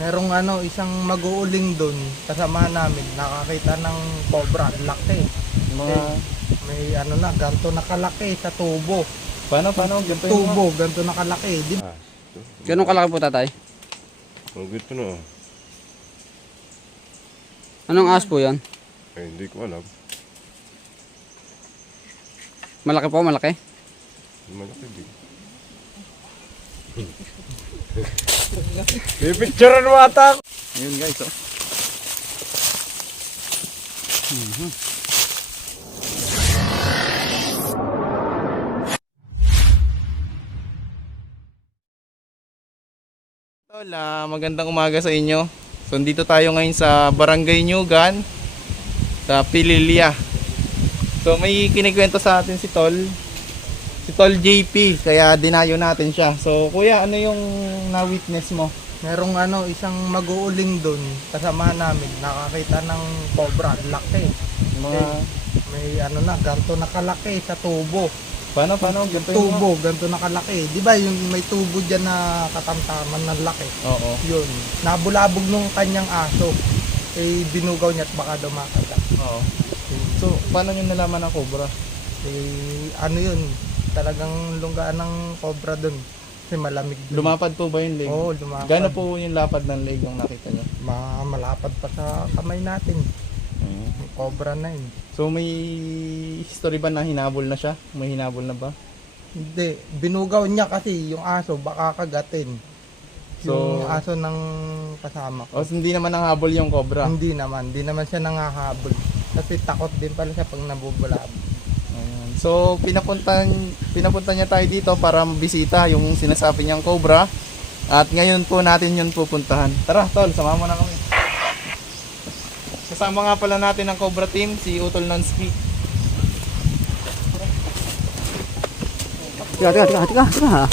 Merong isang mag-uuling doon, kasama namin, nakakita ng cobra, laki. Mga... May ganto nakalaki sa tubo. Paano? Ganito yung Tubo, ganto nakalaki. Ganun kalaki po, tatay? Magit po na. Anong ahas po yan? Eh, hindi ko alam. Malaki po, malaki? Malaki din. Pipicturean mo ata ako. Ayun guys, oh. Tol, magandang umaga sa inyo. So dito tayo ngayon sa Barangay Nyugan, sa Pililya. So may kinikwento sa atin si Tol JP, kaya dinayo natin siya. So kuya, ano yung na-witness mo? Merong isang mag-uuling doon, kasama namin, nakakita ng cobra, laki. Mga... May ganto nakalaki sa tubo. Paano? Ganito yung Tubo, ganto nakalaki. Di ba yung may tubo dyan na katamtaman ng laki? Oo. Yun. Nabulabog nung kanyang aso. Eh, binugaw niya at baka daw makagat. Oo. So, paano nyo nalaman ang cobra? Eh, yun? Talagang lunggaan ng cobra dun. Kasi malamig dun. Lumapad po ba yung leg? Oo, lumapad. Gano'n po yung lapad ng leg ang nakita nyo? Malapad pa sa kamay natin. Yung cobra na yun. So, may history ba na hinabol na siya? May hinabol na ba? Hindi. Binugaw niya kasi yung aso baka kagatin. So, Yung aso ng kasama ko. o hindi naman ang habol yung cobra? Hindi naman siya nangahabol. Kasi takot din pala siya pag nabubulab. Ayan. So, pinapunta niya tayo dito para bisita yung sinasabi niyang cobra. At ngayon po natin yun pupuntahan. Tara, Tol, sama mo na kami. Kasama nga pala natin ang Cobra team, si Utol Nansky. Teka.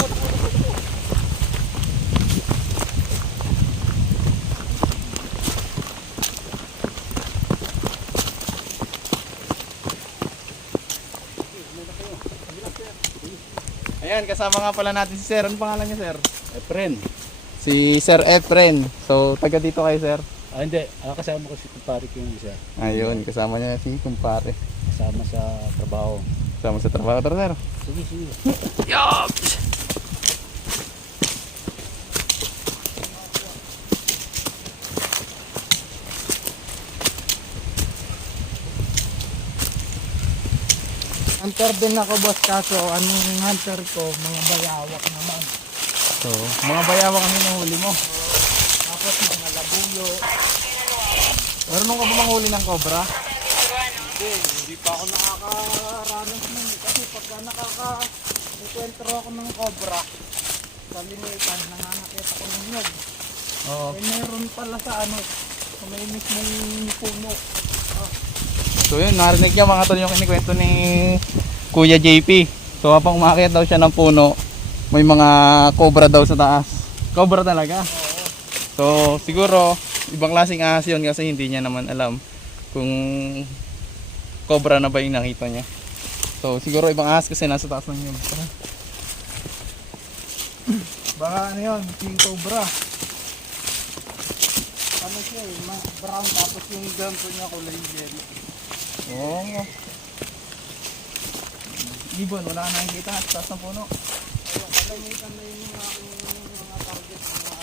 Ayan, kasama nga pala natin si Sir. Ano pangalan niya, Sir? Efren. Si Sir Efren. So, taga dito kayo, Sir. Hindi. Kasama ko si kumpare ko yung isa. Ayun, kasama niya si kumpare. Kasama sa trabaho. Kasama sa trabaho. Tara, Sir. Sige. Hunter din ako, boss, kaso anong hunter ko, mga bayawak naman. So, mga bayawak ang hinuhuli mo. Tapos mga labuyo. Marunong ka ba manghuli ng cobra? Hindi pa ako nakakaranas nun. Kasi pagka nakaka-encuentro ako ng cobra, sa limitan, nanganakit ako ng nyog. Oo. Eh, meron pala sa sa may mismong puno. So yun, narinig niya mga tol yung kinikwento ni Kuya JP. So habang umakyat daw siya ng puno, may mga cobra daw sa taas. Cobra talaga? Oo. So siguro, ibang klaseng ahas yun kasi hindi niya naman alam kung cobra na ba yung nakita niya. So siguro ibang ahas kasi nasa taas ng yun. Baka yun, king cobra. Ano siya brown tapos yung ganto niya kulay yellow. Oo. Ibon, wala ka nakikita sa taas ng puno. Ayun, kalamitan na yung mga target, mga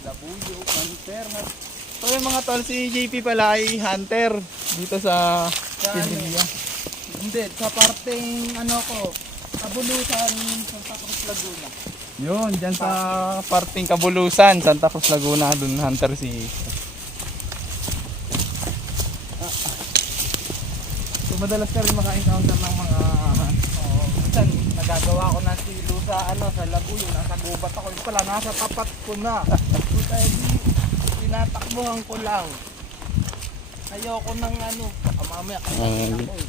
Labuyo, hunter. So yung mga tol, si JP pala ay hunter dito sa Pililya. Hindi, sa parteng Kabulusan, Santa Cruz, Laguna. Yun, dyan sa parting Kabulusan, Santa Cruz, Laguna, dun hunter si... So madalas ka rin maka-encounter ng mga... Minsan, nagagawa ko ng silo sa Labuyo, nasa gubat ako. Yung pala, nasa tapat ko na. Puta, tinatakbuhan ko lang. Ayoko ng baka mamaya kakasin ako eh.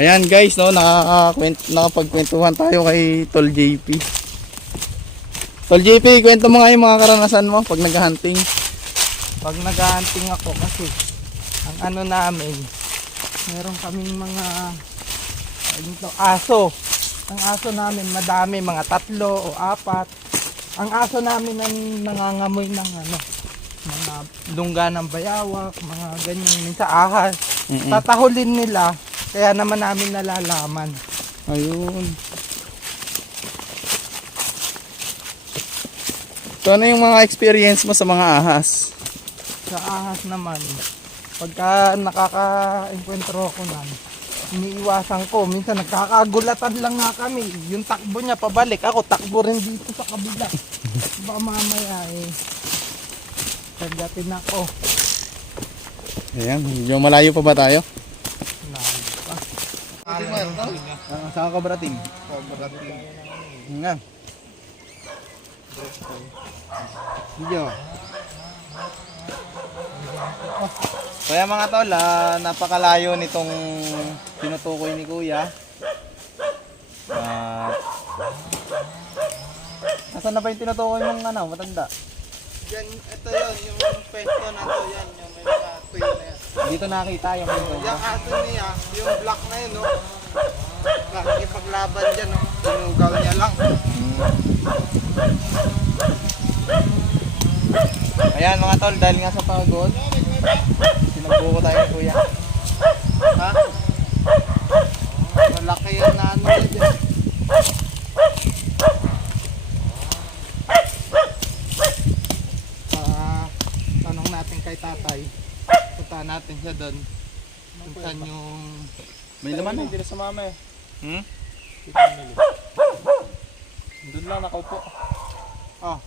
Ayan guys, no, nakapagkwentuhan tayo kay Tol JP. Tol JP, kwento mo nga yung mga karanasan mo pag nag-hunting. Pag nag-hunting ako kasi, ang namin, meron kaming mga aso. Ang aso namin madami, mga 3 o 4. Ang aso namin ang nangangamoy ng ano, mga lungga ng bayawak, mga ganyan, minsan ahas. Tatahulin nila, kaya naman namin nalalaman. Ayun. So ano yung mga experience mo sa mga ahas? Sa ahas naman, pagka nakaka-enkwentro ko nan, iniiwasan ko. Minsan nagkakagulatan lang nga kami. Yung takbo niya pabalik, ako takbo rin dito sa kabila. Baka mamaya kagatin ako. Ayan, medyo malayo pa ba tayo? Saan ka brating? Nga. Video. Kaya mga tol, napakalayo nitong tinutukoy ni Kuya. Nasaan na ba yung tinutukoy mong ano, matanda? Yan, ito yun, yung pesto na to, yan, yung may mga tuyo na yan. Dito nakita yung pinto. Yung aso niya, yung black na yun, no? Nakikipaglaban dyan, no? Sinugaw niya lang. Ayan mga tol, dahil nga sa pagod, sinagbuko tayo ni Kuya. Ha? Malaki yan na ano yun dyan. Tanong natin kay tatay. Punta natin siya doon. Kung saan yung... May laman eh. Hindi na sumama eh. Doon lang nakaupo. Oh.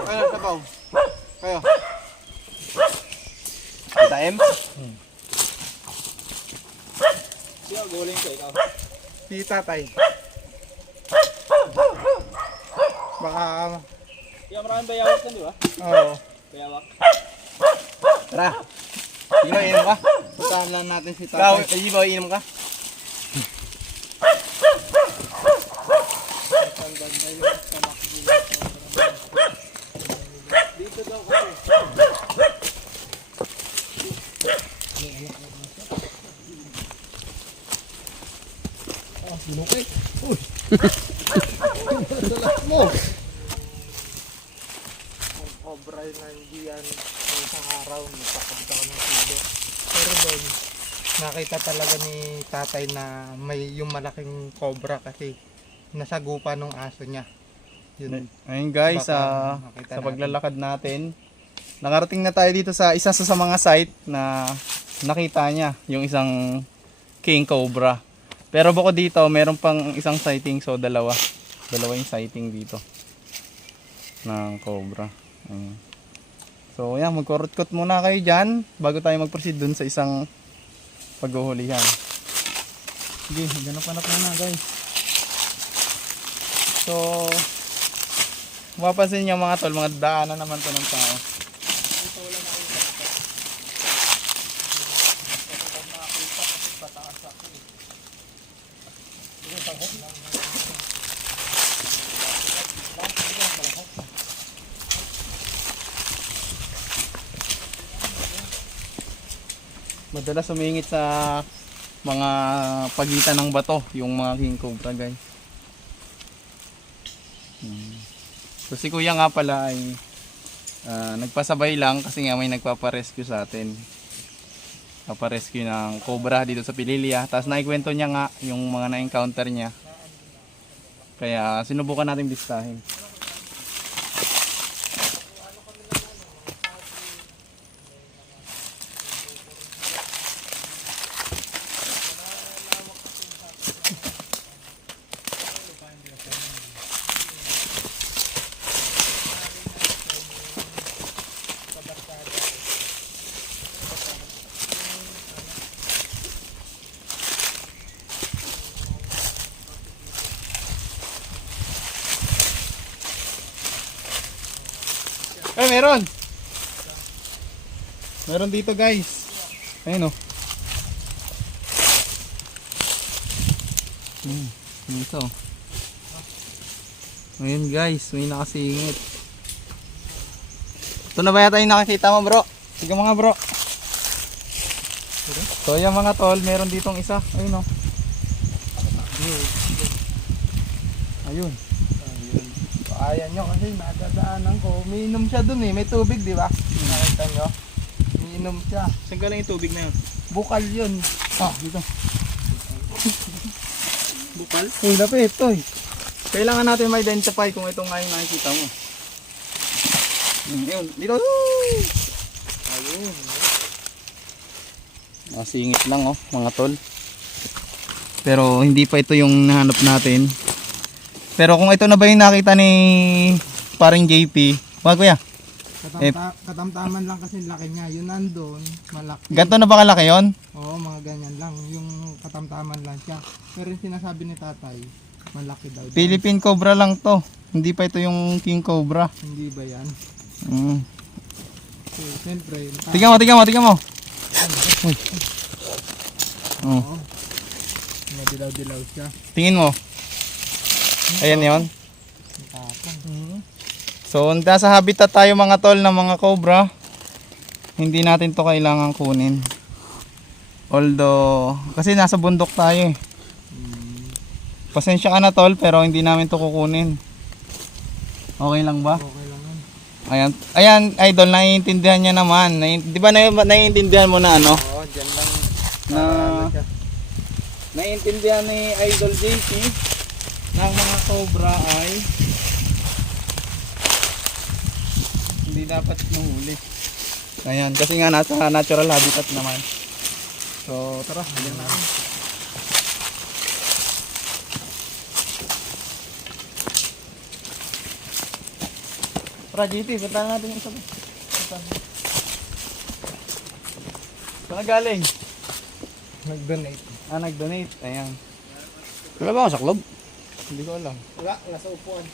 Kayo, sabaw. Kayo. Kita M? Siya, guling ko ikaw. Si tatay. Baka... Kaya maraming bayawak din, di ba? Oo. Bayawak. Tara. Sino, inom ka? Puntahan lang natin si Ikaw, tatay. hindi ba inom ka? Dito daw kasi. Binukit. Uy! Dalas mo! Kung cobra yun na hindi yan ng isang araw, nagpakabit ako ng kilo. Pero doon, nakita talaga ni tatay na may yung malaking cobra kasi nasagupa nung aso niya. Yun. Ayun guys, Baka makita sa natin. paglalakad natin, nakarating na tayo dito sa isa sa mga site na nakita niya, yung isang king cobra. Pero bukod dito, meron pang isang sighting, so dalawa yung sighting dito ng cobra. Ayun. So yan, magkurot-kot muna kayo dyan bago tayo mag-proceed dun sa isang paghuhulihan. Sige, ganap-ganap muna guys. So, mapapansin niyo mga tol, mga daanan naman to ng tao. Madalas sumingit sa mga pagitan ng bato yung mga king cobra guys. So si kuya nga pala ay nagpasabay lang kasi nga may nagpaparescue sa atin. Paparescue ng cobra dito sa Pililya. Tapos naikwento niya nga yung mga na-encounter niya. Kaya sinubukan natin bistahin. Meron! Meron dito guys. Ayun o. Ito. Ayun guys, may nakasingit. Ito na ba yata yung nakakita mo bro? Sige mga bro. So yung mga tol, meron ditong isa. Ayun o. Ayun. Ayan nyo kasi nadadaanan ko. Umiinom siya dun eh. May tubig, di ba? Nakita nyo? Umiinom siya. Saan galing yung tubig na yun? Bukal yun. Ah, dito. Bukal? Uy, lapit, toy. Kailangan natin ma-identify kung ito nga yung nakikita mo. Yun, dito. Ayun. Singit lang oh, mga tol. Pero hindi pa ito yung nahanap natin. Pero kung ito na ba yung nakita ni paring JP, wag kuya. Katamtaman lang kasi laki niya. Yun nandun, malaki. Ganto na ba kalaki yun? Oo, mga ganyan lang. Yung katamtaman lang siya. Pero yung sinasabi ni tatay, malaki daw. Philippine Cobra lang to. Hindi pa ito yung King Cobra. Hindi ba yan? So, siyempre, Tingnan mo. Uy. Oh, Oo. Madilaw-dilaw siya. tingin mo. Ayan yon. Tapang. So, nasa habitat tayo mga tol ng mga cobra. Hindi natin to kailangan kunin. Although, kasi nasa bundok tayo eh. Pasensya ka na tol, pero hindi namin to kukunin. Okay lang ba? Okay lang yun. Ayan idol, naiintindihan niya naman. Di ba naiintindihan mo na ano? Oo, dyan lang. Na Ano siya. naiintindihan ni Idol JP na ang mga cobra ay hindi dapat mahuli. Ayan, kasi nga nasa natural habitat naman. So, tara, bigyan natin. Tara, JP, punta natin yung isa. Saan galing? Nag-donate. Nag-donate. Ayan. Wala ba ako sa club? Hindi ko alam. Wala, nasa upuan.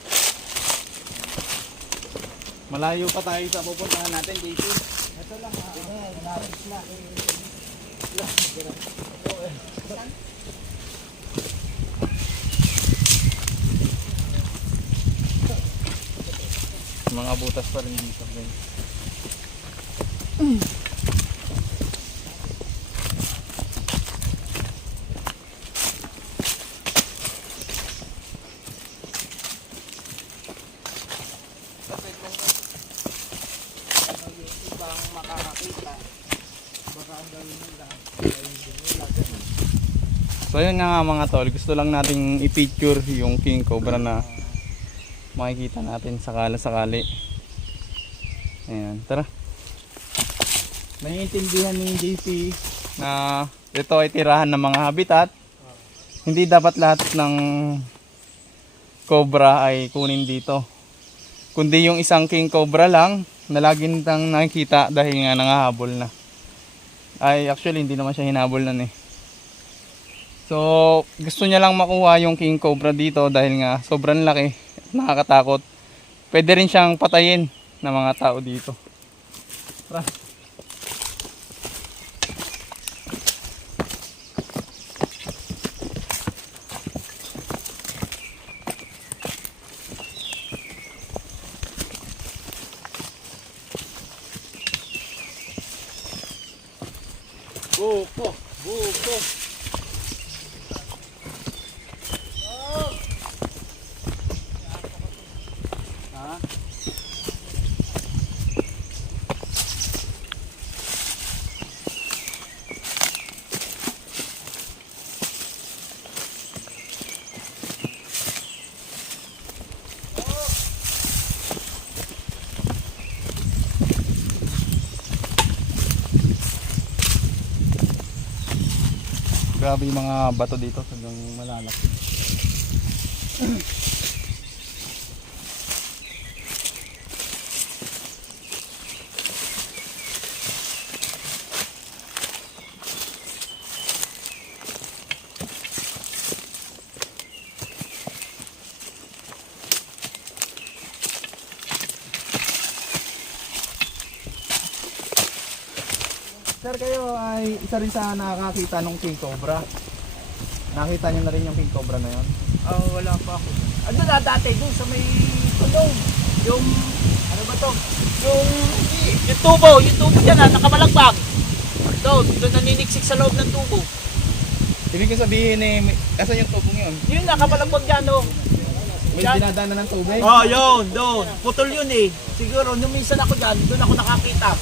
Malayo pa tayo sa pupuntahan natin, JP. Ito lang ha. Malapit na. Mga butas pa rin dito, guys. Ibang makakakita. Baka ang gawin nila. So yun nga mga tol, gusto lang nating i-picture yung King Cobra na makikita natin sakali. Ayan, tara. Naiintindihan ni JP na ito ay tirahan ng mga habitat. Hindi dapat lahat ng cobra ay kunin dito. Kundi yung isang King Cobra lang na lagi nitang nakikita dahil nga nangahabol na. Ay actually hindi naman siya hinabol nun eh. So gusto niya lang makuha yung King Cobra dito dahil nga sobrang laki at nakakatakot. Pwede rin siyang patayin ng mga tao dito. Tara. Buko. Ha? Grabe yung mga bato dito, sadyang malalaki. Sir, kayo ay isa rin sa nakakita ng King Cobra. Nakita niyo na rin yung King Cobra na yun? Wala pa ako. Ano na dati doon sa may tulong? Yung, ano ba to? Yung tubo dyan nakamalagbag. Doon naniniksik sa loob ng tubo. Ibig ko sabihin eh, asan yung tubong yun? Yun nakapalagbag dyan, oh. May dinadaanan ng tubig. Oh, yun, doon. Putol yun eh. Siguro, nung minsan ako dyan, doon ako nakakita.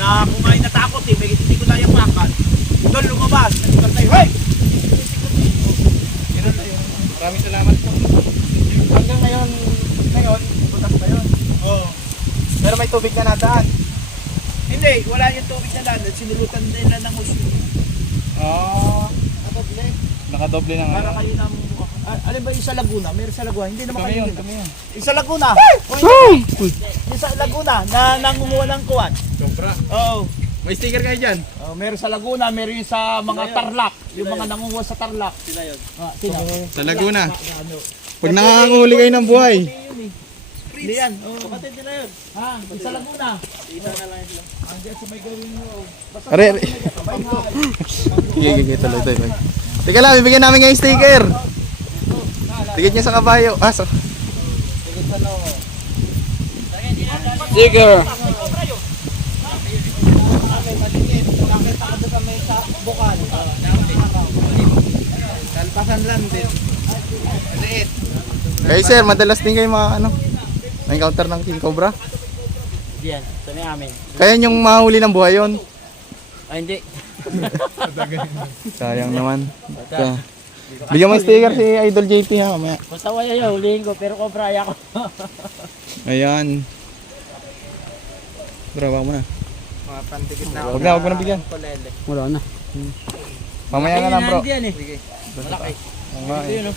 Na kumain natakot eh, may hindi ko nayapakan. Doon lumabas, nagkakal tayo, hey! Ganun na yun. Maraming salamat po. Hanggang ngayon, butas pa yun. Oh. Pero may tubig na nadaan. Hindi, wala yung tubig na daan. Sinulutan nila ng usyo. Nakadoble na Para ngayon. kayo na alin ba yung sa Laguna? Meron sa Laguna, hindi naman Kami kayo yun, yun. kami yun. Yung sa Laguna. Yung sa Laguna na nangunguha ng kuwan. Sobra. Oo. May sticker kayo dyan? Oh, meron sa Laguna, meron yung sa mga Tarlac, yung mga nangunguha sa Tarlac. Sila yun. Sino? Sa Laguna. Ano? Pag nakakahuli kayo ng buhay. Hindi yan. Kapatid nila yun. Ha? Yung sa Laguna. Isa na lang sila. Andiyan sa may gawin mo. Are. Sige, tuloy. Teka lang, bibigyan namin ngayong sticker. Tikit niya sa kabayo. So. Sticker. Kalpasan lang din. Maliit. Kayo sir, madalas din kayo na-encounter ng King Cobra? Diyan, sa may amin. Kaya yung mahuli ng buhay yun? Ay, hindi. Sayang naman. Bigyan mo yung sticker si Idol JP ha, mamaya. Basta wala yun, hulihin ko, pero cobra ako. Ayan. Bro, wag mo na. Mga pandikit na Wag na, wag mo na bigyan. kulele. Wala na. Mamaya na lang bro. Nandiyan eh. Sige. Malaki. Okay.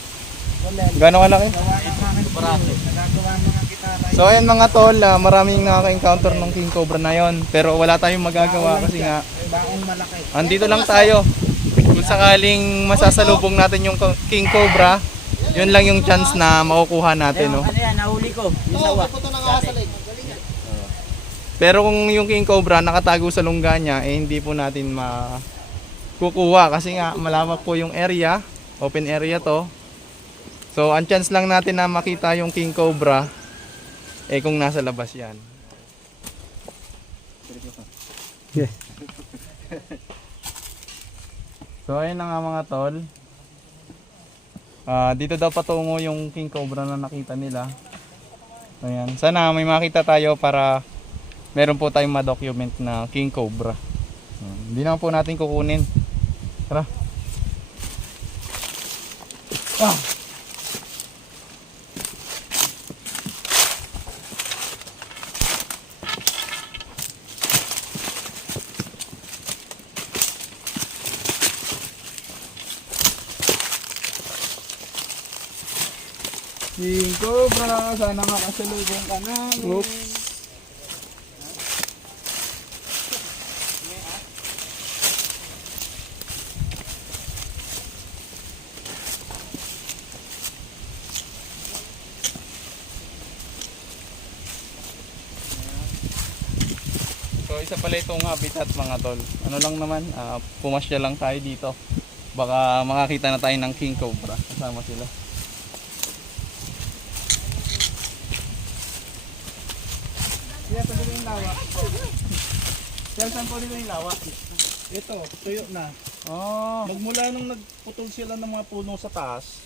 Gano'ng kalaki? Nagagawa mga gitara. So ayan mga tol, maraming nakaka-encounter ng King Cobra na yon. Pero wala tayong magagawa kasi nga May baong malaki. andito lang tayo. Kung sakaling masasalubong natin yung King Cobra, yun lang yung chance na makukuha natin, no? Ano yan, nahuli ko. Yung sawa. Pero kung yung King Cobra nakatago sa lungga niya, hindi po natin makukuha kasi nga malawak po yung area, open area to. So ang chance lang natin na makita yung King Cobra kung nasa labas yan. Yeah. So ayun na nga mga tol. Dito daw patungo yung King Cobra na nakita nila. Ayan. Sana may makita tayo para meron po tayong ma-document na King Cobra. Hindi naman po natin kukunin. Tara. King Cobra, sana makasalubong ka namin. Oops. So isa pala itong habitat mga tol. Ano lang naman, pumasya lang tayo dito. Baka makakita na tayo ng King Cobra. Kasama sila. Yan, pwede yung lawa. Yan, saan po dito yung lawa? Ito, tuyo na. Magmula nung nagputol sila ng mga puno sa taas,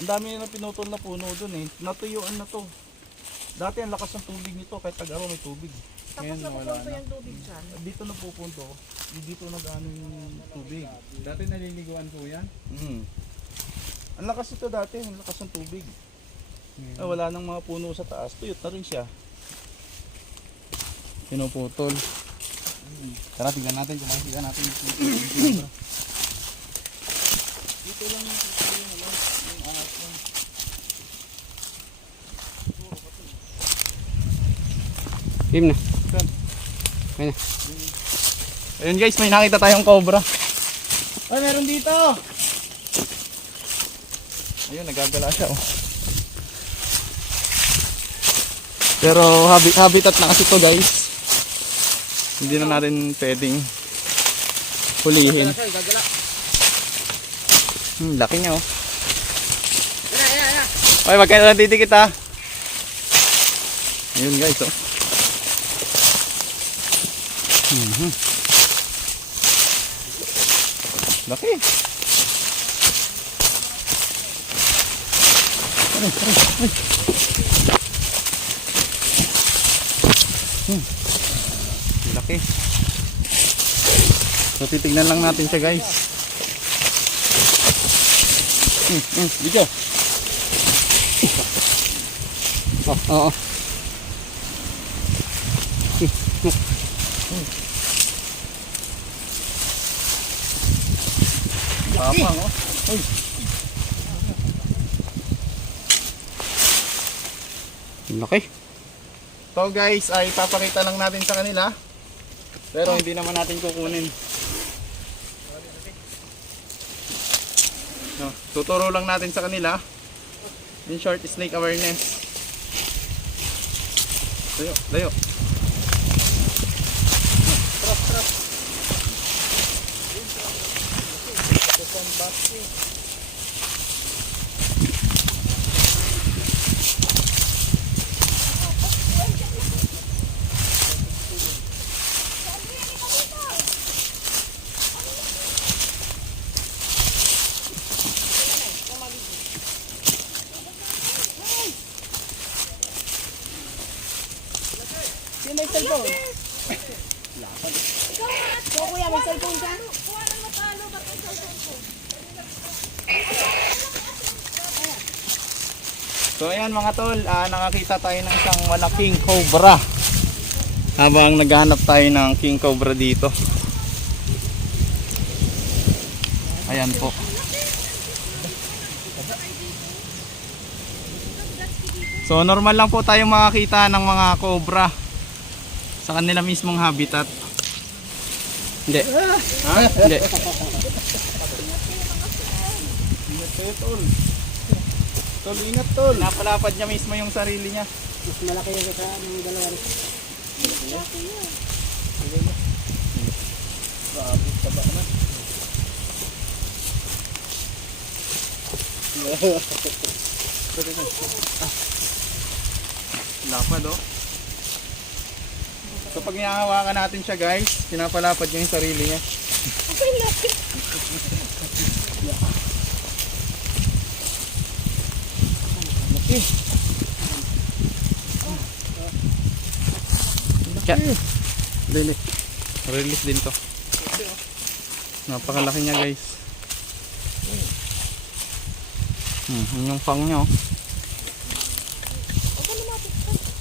ang dami na pinutol na puno dun eh. Natuyuan na to. Dati ang lakas ng tubig nito, kahit tag-araw may tubig. Ngayon nawala na. Dito na pupunto, dito nag-ano yung tubig. Dati naliliguan po yan. Ang lakas ito dati, ang lakas ng tubig. Wala nang mga puno sa taas, tuyot na rin siya. Pinuputol. Tara, tignan natin kung makikita natin. Dito lang yung angas lang. Game na. Ayun guys, may nakita tayong cobra. Ay, meron dito! Ayun, nagagala siya oh. Pero habitat na kasi to guys. Hindi na natin pwedeng hulihin. Laki niya oh. Ay, magkano lang titikit ha. Ayun guys oh. Laki. Laki. So titignan lang natin siya guys. Dito. Oo. Tapang oh. Uy. Laki. So guys, ay papakita lang natin sa kanila. Pero hindi naman natin kukunin. No, tuturo lang natin sa kanila. In short, snake awareness. Layo, layo. Sino may cellphone? So, kuya, may cellphone ka? So ayan mga tol, nakakita tayo ng isang malaking cobra. Habang naghanap tayo ng king cobra dito. Ayan po. So normal lang po tayong makakita ng mga cobra sa kanila mismong habitat. Hindi. Ha? Hindi. Tol, ingat tol. Napalapad niya mismo yung sarili niya. Mas malaki yung sa ng dalawa. Lapad oh. So pag hinahawakan natin siya guys, pinapalapad niya yung sarili niya. Dili. Release din to. Napakalaki niya guys. Yung fang niya oh.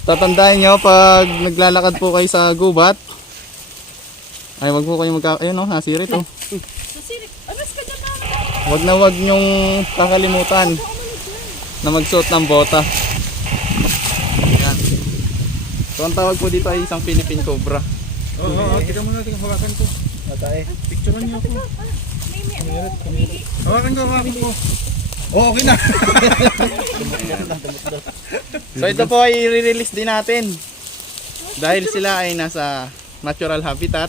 Tatandaan nyo pag naglalakad po kayo sa gubat, ay wag po kayo ayun oh, nasirit oh. Wag nyong kakalimutan na magsuot ng bota. Yan. So ang tawag po dito ay isang Philippine Cobra. Oo, tika mo na, tika hawakan ko. Picturean niyo ako. Hawakan ko. Oh, okay na. So ito po ay i-release din natin. Dahil sila ay nasa natural habitat,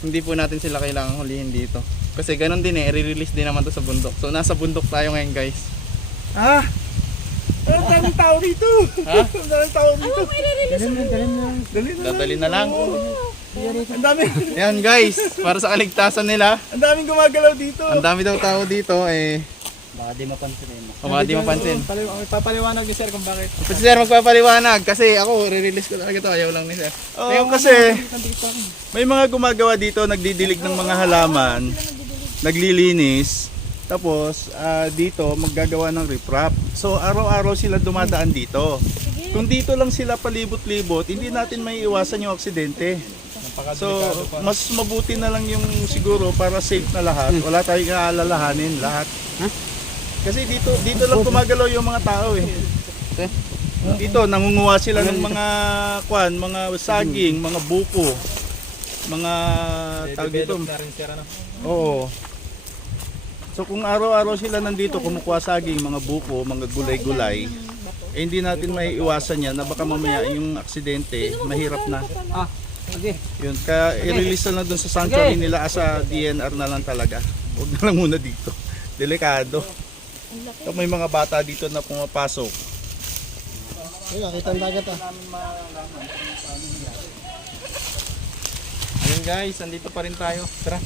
hindi po natin sila kailangang hulihin dito. Kasi ganun din i-release din naman to sa bundok. So nasa bundok tayo ngayon guys. Ah! Ang daming tao dito. Ha? Ang daming tao dito. Dadali na lang. Ang dami. Ayan guys, para sa kaligtasan nila. Ang daming gumagalaw dito. Ang dami daw tao dito Baka di mapansin eh. baka di mapansin. Papaliwanag ni sir kung bakit. Si Sir magpapaliwanag kasi ako re-release ko talaga to, ayaw lang ni Sir. Oo, kasi may mga gumagawa dito, nagdidilig ng mga halaman, naglilinis, tapos dito maggagawa ng riprap. So araw-araw sila dumadaan dito. Kung dito lang sila palibot-libot, hindi natin may iwasan yung aksidente. So mas mabuti na lang yung siguro para safe na lahat. Wala tayong aalalahanin lahat. Kasi dito lang gumagalaw yung mga tao eh. Dito nangunguha sila ng mga mga saging, mga buko, mga tawag dito. Oo. So kung araw-araw sila nandito kumukuha saging, mga buko, mga gulay-gulay, hindi natin may iwasan yan na baka mamaya yung aksidente mahirap na. Okay. Yun, kaya i-release na lang dun sa sanctuary nila as a DNR na lang talaga. Huwag na lang muna dito. Delikado. So, may mga bata dito na pumapasok. Ayun, kita ang dagat ah. Ayun guys, andito pa rin tayo. Tara.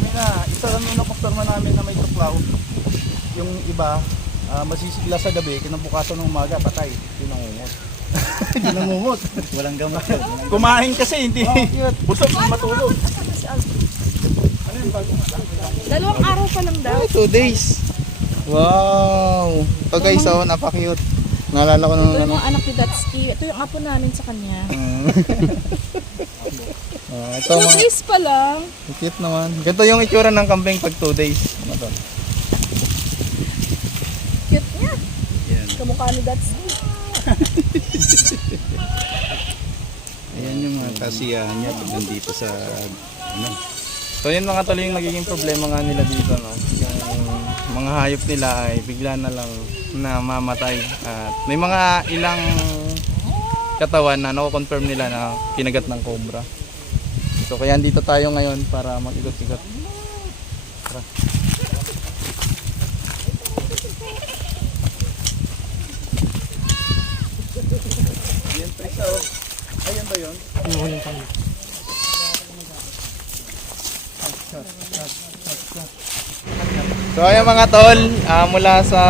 Marami na. Isa lang nung nakusterma namin na may tuklaw. Yung iba, masisigla sa gabi, kinabukasan ng umaga, patay. Pinangungot. Pinangungot. Walang gamot. Kumain kasi, hindi. Busog na matulog. Dalawang araw pa lang daw. Ay, 2 days. Wow. Ito guys, oh, napaka-cute. Naalala ko nung Ito yung ano. mga anak ni Datsky. Ito yung apo namin sa kanya. Ito 2 mga days pa lang. cute naman. Ganito yung itsura ng kambing pag 2 days. Ano to? Cute niya. Kamukha ni Datsky. Ayan yung mga kasiyahan niya pag nandito sa ano. So yun mga tol yung nagiging problema nga nila dito, no? Yung mga hayop nila ay bigla na lang namamatay. At may mga ilang katawan na nako-confirm nila na kinagat ng cobra. So kaya dito tayo ngayon para mag-ikot-ikot. Tara. Ayan ba yun? So ayun mga tol, mula sa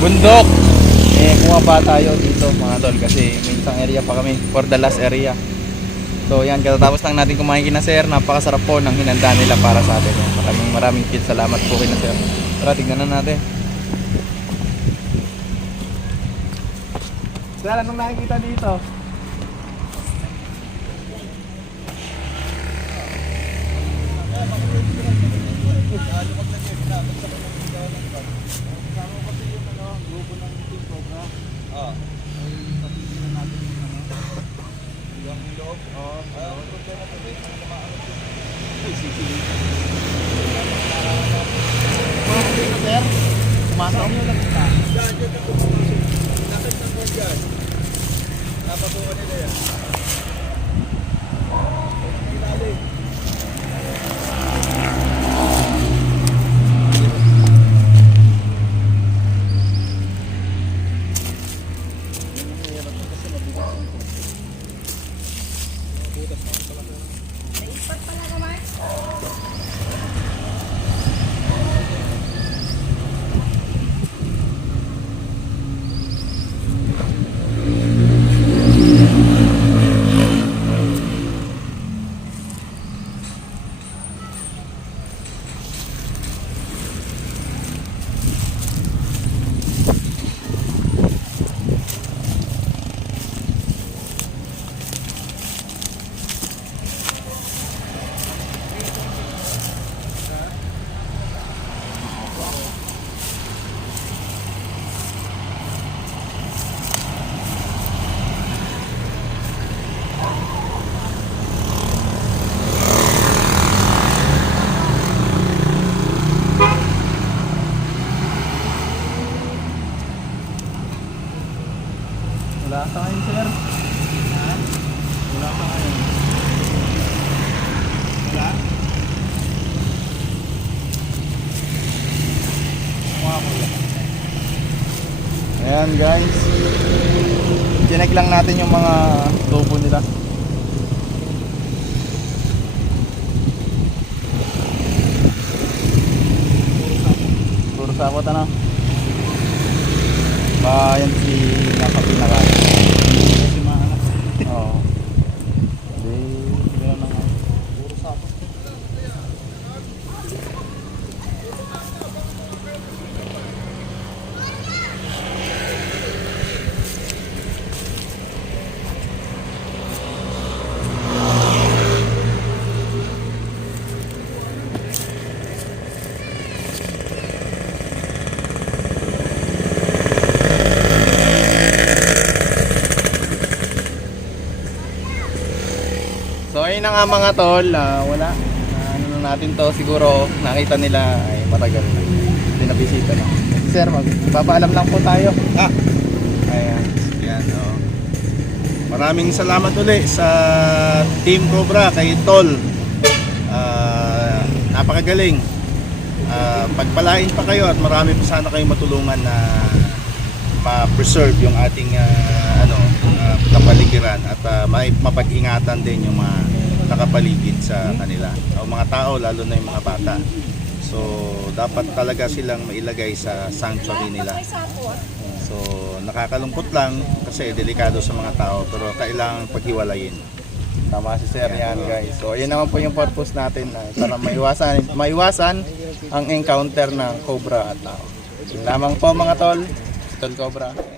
bundok, bumaba tayo dito mga tol kasi may isang area pa kami for the last area. So yan, katatapos lang natin kumain kina sir, napakasarap po ng hinanda nila para sa atin. Maraming salamat po kina sir. Tara, tignan na natin. Sir, anong nakikita dito? Wala sa ngayon, sir. Ha? Wala sa ngayon. Wala? Ayan guys. Chinek lang natin yung mga tubo nila. Puro sapot ano? Ba yan si nasa pinaka. Si mga anak. Oo. Di gano'n lang. Puro sapot. So ayun na nga mga tol, wala. Ano na natin to, siguro nakita nila ay matagal na. Hindi na bisita na. Sir, magpapaalam lang po tayo. Ayan. Yan, oh. Maraming salamat ulit sa Team Cobra kay Tol. Napakagaling. Pagpalain pa kayo at marami pa sana kayong matulungan na ma-preserve yung ating kapaligiran at mapag-ingatan din yung mga nakapaligid sa kanila. O mga tao, lalo na yung mga bata. So, dapat talaga silang mailagay sa sanctuary nila. So, nakakalungkot lang kasi delikado sa mga tao pero kailangan paghiwalayin. Tama si Sir yan guys. So ayun naman po yung purpose natin para maiwasan ang encounter ng cobra at tao. Yun lamang po mga tol. Tol Cobra.